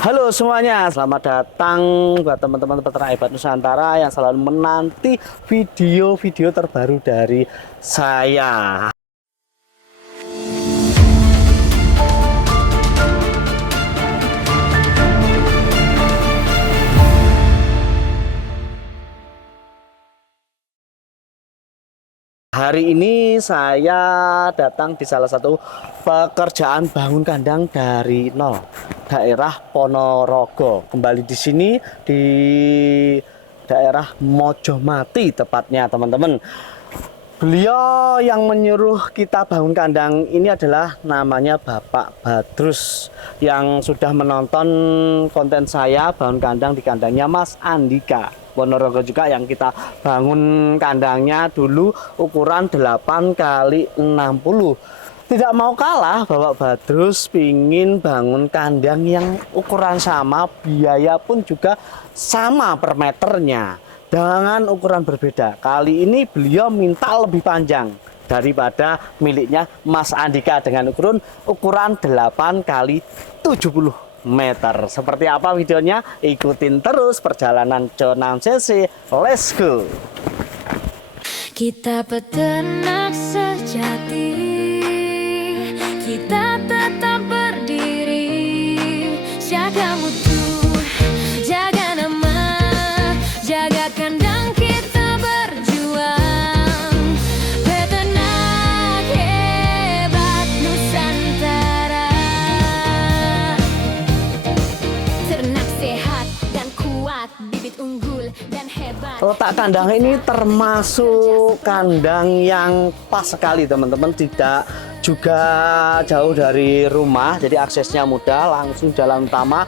Halo semuanya, selamat datang buat teman-teman peternak hebat Nusantara yang selalu menanti video-video terbaru dari saya. Hari ini saya datang di salah satu pekerjaan bangun kandang dari nol, daerah Ponorogo. Kembali di sini di daerah Mojomati tepatnya, teman-teman. Beliau yang menyuruh kita bangun kandang ini adalah namanya Bapak Badrus, yang sudah menonton konten saya bangun kandang di kandangnya Mas Andika Ponorogo juga, yang kita bangun kandangnya dulu ukuran 8 kali 60. Tidak mau kalah, Bapak Badrus pingin bangun kandang yang ukuran sama, biaya pun juga sama per meternya, dengan ukuran berbeda. Kali ini beliau minta lebih panjang daripada miliknya Mas Andika dengan ukuran 8 kali 70 meter. Seperti apa videonya? Ikutin terus perjalanan Conam CC. Let's go. Kita peternak sejati, kita tetap berdiri, jaga mutu, jaga nama, jaga kandang, kita berjuang. Peternak hebat Nusantara, ternak sehat dan kuat, bibit unggul dan hebat. Letak kandang ini termasuk kandang yang pas sekali, teman-teman. Tidak juga jauh dari rumah, jadi aksesnya mudah, langsung jalan utama,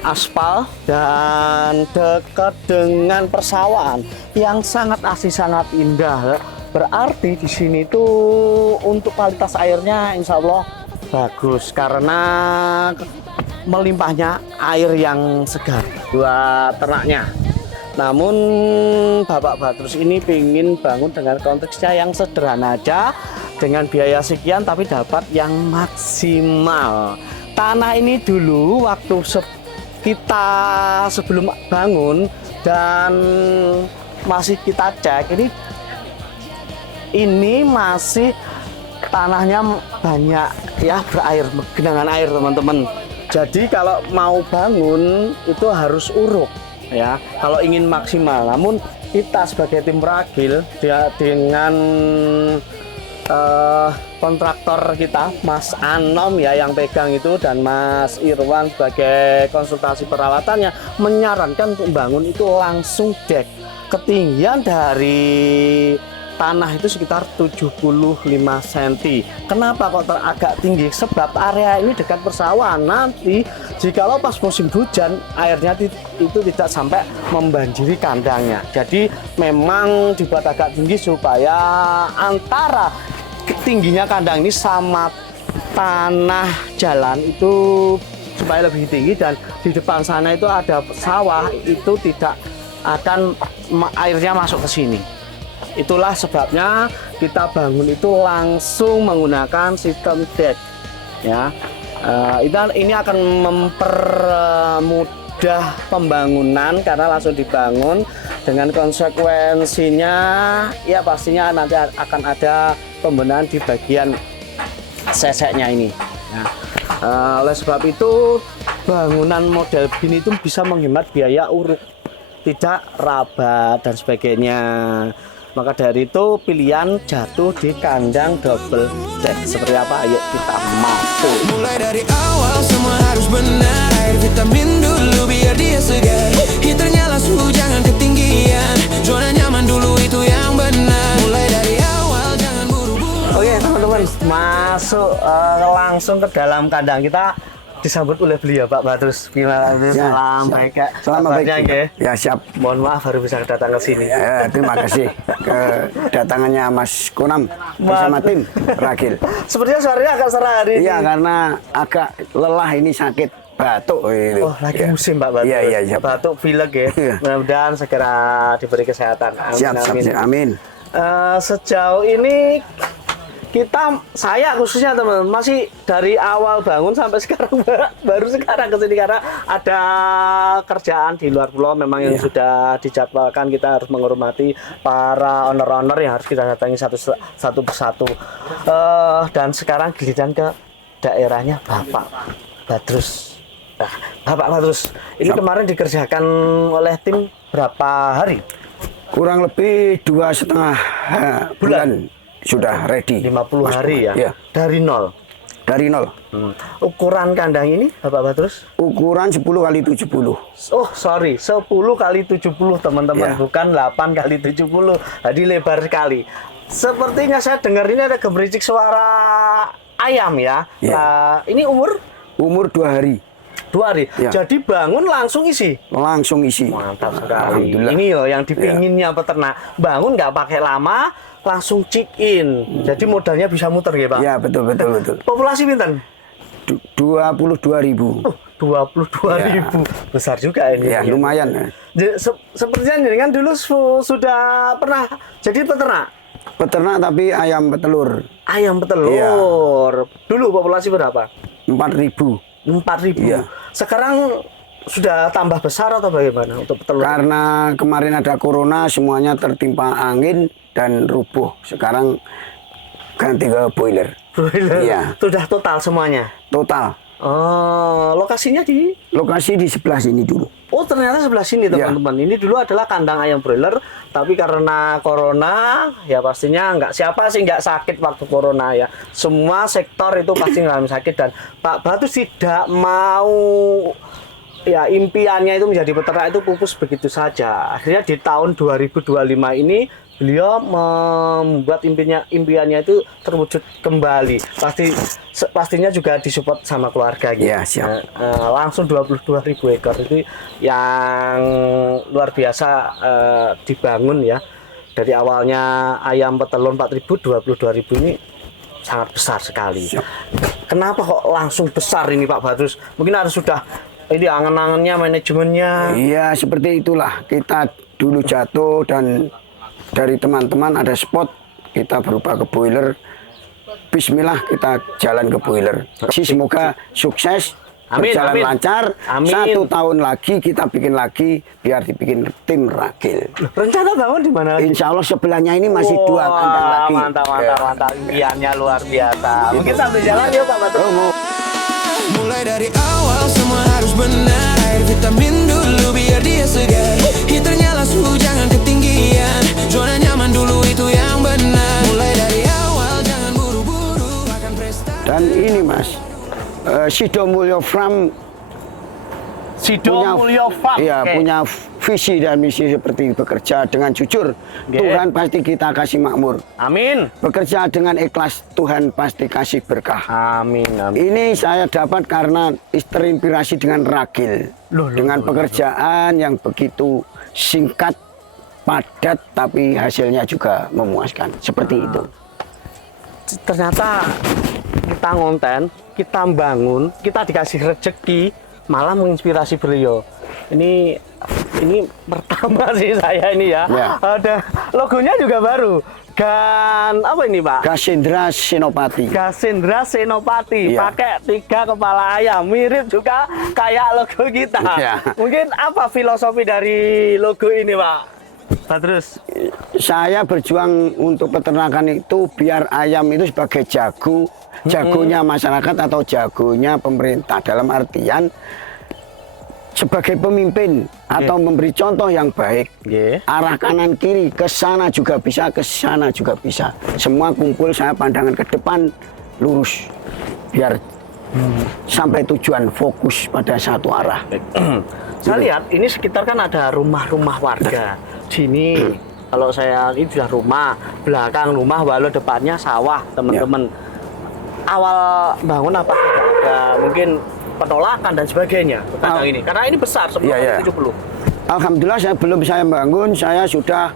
aspal, dan dekat dengan persawahan yang sangat asri, sangat indah. Berarti di sini tuh untuk kualitas airnya insya Allah bagus, karena melimpahnya air yang segar buat ternaknya. Namun Bapak Badrus ini ingin bangun dengan konteksnya yang sederhana aja, dengan biaya sekian tapi dapat yang maksimal. Tanah ini dulu waktu kita sebelum bangun dan masih kita cek, ini masih tanahnya banyak ya, berair, genangan air, teman-teman. Jadi kalau mau bangun itu harus uruk ya, kalau ingin maksimal. Namun kita sebagai tim Ragil dengan kontraktor kita Mas Anom ya yang pegang itu, dan Mas Irwan sebagai konsultasi perawatannya, menyarankan untuk bangun itu langsung dek. Ketinggian dari tanah itu sekitar 75 cm. Kenapa kok agak tinggi? Sebab area ini dekat persawahan. Nanti jikalau pas musim hujan, airnya itu tidak sampai membanjiri kandangnya. Jadi memang dibuat agak tinggi supaya antara tingginya kandang ini sama tanah jalan itu supaya lebih tinggi, dan di depan sana itu ada sawah, itu tidak akan airnya masuk ke sini. Itulah sebabnya kita bangun itu langsung menggunakan sistem dek ya. Ini akan mempermudah pembangunan karena langsung dibangun. Dengan konsekuensinya ya pastinya nanti akan ada pembenahan di bagian seseknya ini. Nah, oleh sebab itu bangunan model gini itu bisa menghemat biaya uruk, tidak rabat dan sebagainya. Maka dari itu pilihan jatuh di kandang double deck. Seperti apa? Ayo kita masuk. Mulai dari awal semua harus benar. Air vitamin dulu biar dia segar. Heaternya suhu jangan ketinggian. Zona nyaman dulu itu yang benar. Mulai dari awal jangan buru-buru. Oke teman-teman, masuk langsung ke dalam kandang. Kita disambut oleh beliau Pak Badrus. Gimana? Ya, salam baik Kak. Selamat baik. Ya. Ya siap. Mohon maaf baru bisa datang ke sini. Terima kasih kedatangannya Mas Kunam bersama tim Ragil. Sepertinya suaranya agak serak hari ini. Iya, karena agak lelah, ini sakit batuk. Oh, lagi musim Pak Badrus. Iya. Batuk, pilek ya. Iya. Mudah-mudahan segera diberi kesehatan. Amin. Siap. Amin. Sejauh ini saya khususnya teman-teman masih dari awal bangun sampai sekarang baru sekarang kesini karena ada kerjaan di luar pulau memang yang sudah dijadwalkan. Kita harus menghormati para owner-owner yang harus kita datangi satu persatu. Dan sekarang giliran ke daerahnya Bapak Badrus. Nah, Bapak Badrus ini kemarin dikerjakan oleh tim berapa hari? Kurang lebih 2,5 bulan sudah ready. 50 hari ya? Iya. Dari nol? Dari nol. Ukuran kandang ini Bapak Badrus? Ukuran 10 kali 70. Oh sorry, 10 kali 70 teman-teman, Ya. bukan 8 kali 70. Jadi lebar sekali. Sepertinya saya dengar ini ada gemericik suara ayam ya. Ya. Nah, ini umur Umur 2 hari. 2 hari. Ya. Jadi bangun langsung isi. Langsung isi. Mantap sekali. Alhamdulillah. Ini loh yang dipinginnya peternak. Bangun nggak pakai lama, langsung check in. Jadi modalnya bisa muter ya Pak? Ya, betul. Populasi pinten? 22.000. 22.000. Besar juga ini. Ya, lumayan. Sepertinya jenengan dulu sudah pernah jadi peternak? Peternak tapi ayam petelur. Ayam petelur. Iya. Dulu populasi berapa? 4.000. 4.000. Iya. Sekarang sudah tambah besar atau bagaimana untuk petelur? Karena kemarin ada corona, semuanya tertimpa angin dan rubuh. Sekarang ganti ke boiler. Broiler. Iya. Sudah total semuanya. Total. Oh, lokasinya di? Lokasi di sebelah sini dulu. Oh, ternyata sebelah sini Iya. teman-teman. Ini dulu adalah kandang ayam broiler, tapi karena corona, ya pastinya siapa sih nggak sakit waktu corona ya. Semua sektor itu pasti ngalamin sakit dan Pak Batu tidak mau ya impiannya itu menjadi peternak itu pupus begitu saja. Akhirnya di tahun 2025 ini beliau membuat impiannya itu terwujud kembali. Pastinya juga disupport sama keluarga gitu. Ya, siap. Langsung 22.000 ekor itu yang luar biasa dibangun ya. Dari awalnya ayam petelur 4.000, 22.000 ini sangat besar sekali. Siap. Kenapa kok langsung besar ini Pak Badrus? Mungkin harus sudah ini angan-angannya, manajemennya. Iya, seperti itulah. Kita dulu jatuh dan dari teman-teman ada spot, kita berubah ke boiler. Bismillah kita jalan ke boiler. Semoga sukses, Amin, berjalan amin. lancar. Amin. 1 tahun lagi kita bikin lagi, biar dibikin tim Ragil. Rencana bangun di mana? Insya Allah sebelahnya ini masih 2 Wah, kandang lagi. Mantap. Impiannya luar biasa. Mungkin sambil jalan yuk Pak Badrus. Oh, mau. Mulai dari awal semua harus benar. Air vitamin dulu biar dia segar. Heaternya suhu jangan ketinggian. Zona nyaman dulu itu yang benar. Mulai dari awal jangan buru-buru akan prestasi. Dan ini Mas, Sido Mulyo Farm Sido Mulyo Farm. Iya, Oke. punya visi dan misi seperti bekerja dengan jujur. Oke. Tuhan pasti kita kasih makmur. Amin. Bekerja dengan ikhlas, Tuhan pasti kasih berkah. Amin. Ini saya dapat karena terinspirasi dengan Ragil. Dengan pekerjaan yang begitu singkat, padat, tapi hasilnya juga memuaskan. Seperti itu. Ternyata kita ngonten, kita bangun, kita dikasih rezeki, malah menginspirasi beliau. Ini pertama sih saya ini ya. Ya. Ada logonya juga baru. Gan apa ini Pak? Gasendra Senopati. Gasendra Senopati, Iya. pakai 3 kepala ayam, mirip juga kayak logo kita. Iya. Mungkin apa filosofi dari logo ini Pak Badrus? Saya berjuang untuk peternakan itu biar ayam itu sebagai jagonya masyarakat atau jagonya pemerintah. Dalam artian sebagai pemimpin atau memberi contoh yang baik. Nggih. Arah kanan kiri, ke sana juga bisa, ke sana juga bisa. Semua kumpul, saya pandangan ke depan lurus. Biar sampai tujuan, fokus pada satu arah. Saya lihat ini sekitar kan ada rumah-rumah warga. Sini kalau saya ini sudah rumah, belakang rumah, walau depannya sawah, teman-teman. Awal bangun apa tidak ada mungkin penolakan dan sebagainya kandang ini? Karena ini besar, 10 Iya. 70. Alhamdulillah saya bangun, saya sudah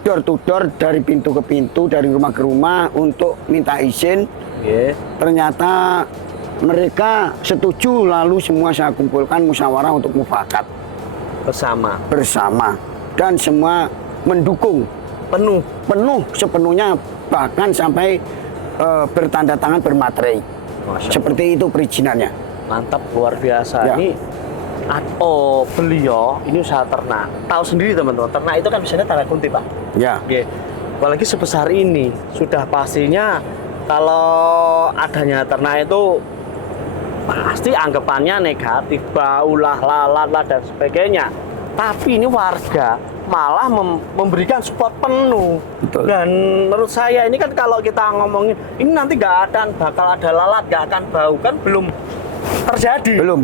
door to door, dari pintu ke pintu, dari rumah ke rumah untuk minta izin. Nggih. Ternyata mereka setuju, lalu semua saya kumpulkan musyawarah untuk mufakat bersama dan semua mendukung Penuh. sepenuhnya, bahkan sampai bertanda tangan bermaterai. Masya Seperti itu perizinannya. Mantap, luar biasa. Ya. Ini beliau ini usaha ternak. Tahu sendiri teman-teman, ternak itu kan biasanya tanda kutip, Pak. Ya. Oke. Apalagi sebesar ini, sudah pastinya kalau adanya ternak itu pasti anggapannya negatif, baulah, lalat lah dan sebagainya. Tapi ini warga malah memberikan support penuh. Betul. Dan menurut saya ini kan kalau kita ngomongin ini nanti nggak akan bakal ada lalat, nggak akan bau, kan belum terjadi. Belum.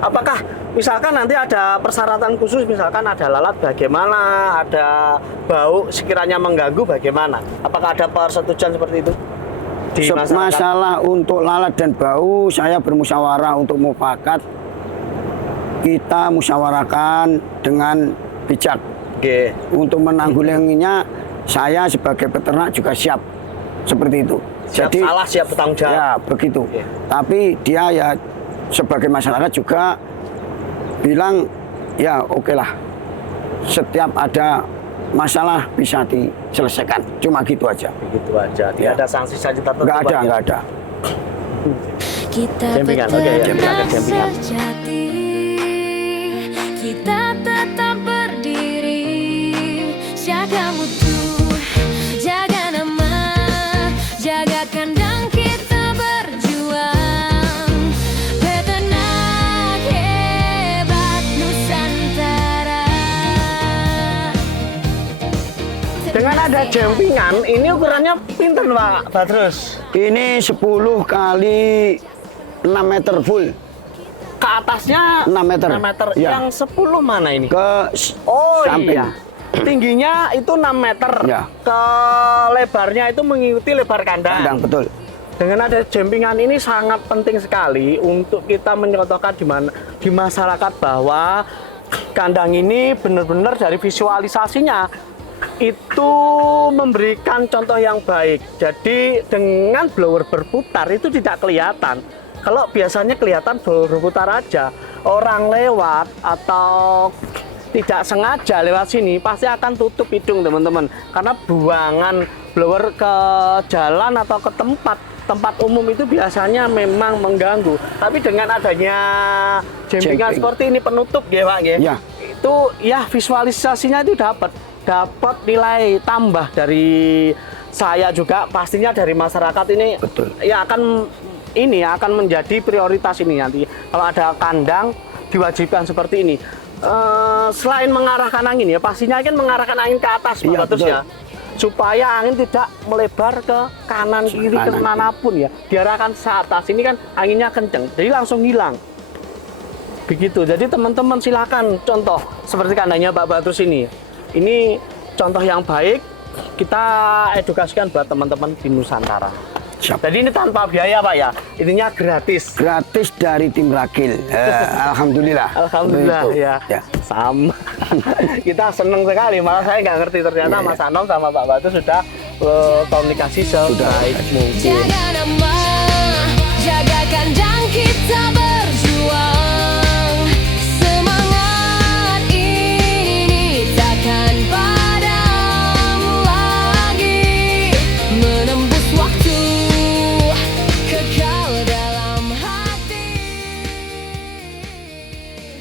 Apakah misalkan nanti ada persyaratan khusus, misalkan ada lalat bagaimana, ada bau sekiranya mengganggu bagaimana? Apakah ada persetujuan seperti itu di masyarakat? Masalah untuk lalat dan bau, saya bermusyawarah untuk mufakat. Kita musyawarahkan dengan bijak. Oke. Untuk menanggulanginya, saya sebagai peternak juga siap seperti itu. Siap salah, siap bertanggung jawab. Ya begitu. Oke. Tapi dia ya sebagai masyarakat juga bilang ya oke lah. Setiap ada masalah bisa diselesaikan. Cuma gitu aja. Begitu aja. Tidak Ya. ada sanksi saja tertentu. Nggak Pak, ya? nggak ada. Kita Jempingan, oke, ya, peternak jempingan. sejati, kita tetap berdiri, jaga mutu, jaga nama, jaga kandang, kita berjuang. Peternak hebat Nusantara. Dengan ada jempingan, ini ukurannya pinter Pak Badrus. Ini 10 kali 6 meter full. Ke atasnya 6 meter. 6 meter. Ya. Yang 10 mana ini? Oh samping. iya. Tingginya itu 6 meter. Ya. Ke lebarnya itu mengikuti lebar kandang. Kandang betul. Dengan ada jempingan ini sangat penting sekali untuk kita menyontohkan di masyarakat bahwa kandang ini benar-benar dari visualisasinya itu memberikan contoh yang baik. Jadi dengan blower berputar itu tidak kelihatan. Kalau biasanya kelihatan blower berputar aja, orang lewat atau tidak sengaja lewat sini pasti akan tutup hidung teman-teman, karena buangan blower ke jalan atau ke tempat umum itu biasanya memang mengganggu. Tapi dengan adanya jempingan Jemping. seperti ini penutup ya Pak ya, Ya. itu ya visualisasinya itu dapat nilai tambah dari saya juga, pastinya dari masyarakat ini. Betul. Ya akan menjadi prioritas ini nanti kalau ada kandang diwajibkan seperti ini. Selain mengarahkan angin ya, pastinya kan mengarahkan angin ke atas Pak Iya, Batus betul. ya, supaya angin tidak melebar ke kanan kiri ke Kanan, manapun ya, diarahkan ke atas. Ini kan anginnya kenceng, jadi langsung hilang. Begitu. Jadi teman-teman silakan contoh seperti kandangnya Pak Batus ini. Ini contoh yang baik, kita edukasikan buat teman-teman di Nusantara. Siap. Jadi ini tanpa biaya Pak ya, intinya gratis. Gratis dari tim Rakil. Alhamdulillah. Alhamdulillah Begitu. ya. Sama. Kita seneng sekali, malah saya nggak ngerti ternyata Iya, Mas Anom sama Pak Batu sudah komunikasi sebaik mungkin. Jaga nama, jaga kandang, kita